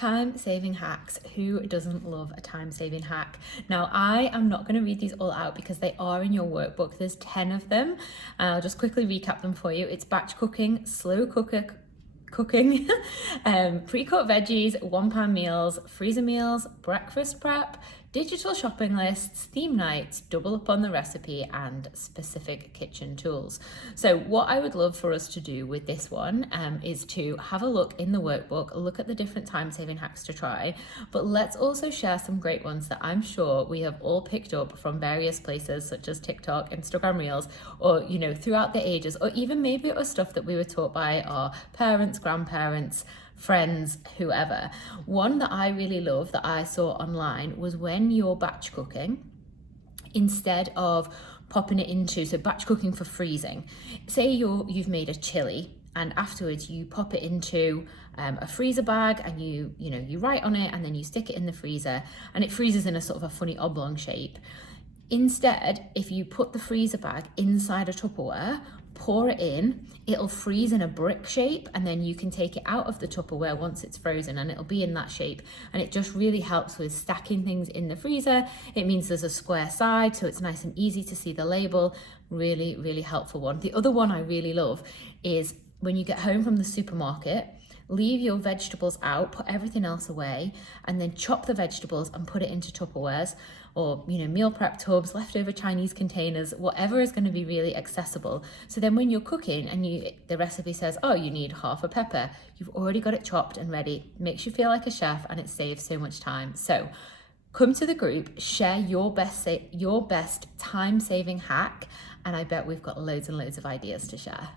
Time-saving hacks. Who doesn't love a time-saving hack? Now, I am not going to read these all out because they are in your workbook. There's 10 of them. I'll just quickly recap them for you. It's batch cooking, slow cooking, pre-cut veggies, one-pan meals, freezer meals, breakfast prep, digital shopping lists, theme nights, double up on the recipe, and specific kitchen tools. So what I would love for us to do with this one is to have a look in the workbook, look at the different time-saving hacks to try, but let's also share some great ones that I'm sure we have all picked up from various places such as TikTok, Instagram Reels, or throughout the ages, or even maybe it was stuff that we were taught by our parents, grandparents, friends, whoever. One that I really love that I saw online was when you're batch cooking, instead of popping it into, so batch cooking for freezing, say you've made a chili and afterwards you pop it into a freezer bag and you write on it and then you stick it in the freezer and it freezes in a sort of a funny oblong shape. Instead, if you put the freezer bag inside a Tupperware, pour it in, it'll freeze in a brick shape and then you can take it out of the Tupperware once it's frozen and it'll be in that shape, and it just really helps with stacking things in the freezer. It means there's a square side so it's nice and easy to see the label. Really, really helpful one. The other one I really love is when you get home from the supermarket, leave your vegetables out, put everything else away, and then chop the vegetables and put it into Tupperwares or meal prep tubs, leftover Chinese containers, whatever is going to be really accessible. So then when you're cooking and the recipe says, oh, you need half a pepper, you've already got it chopped and ready. Makes you feel like a chef and it saves so much time. So come to the group, share your best time-saving hack, and I bet we've got loads and loads of ideas to share.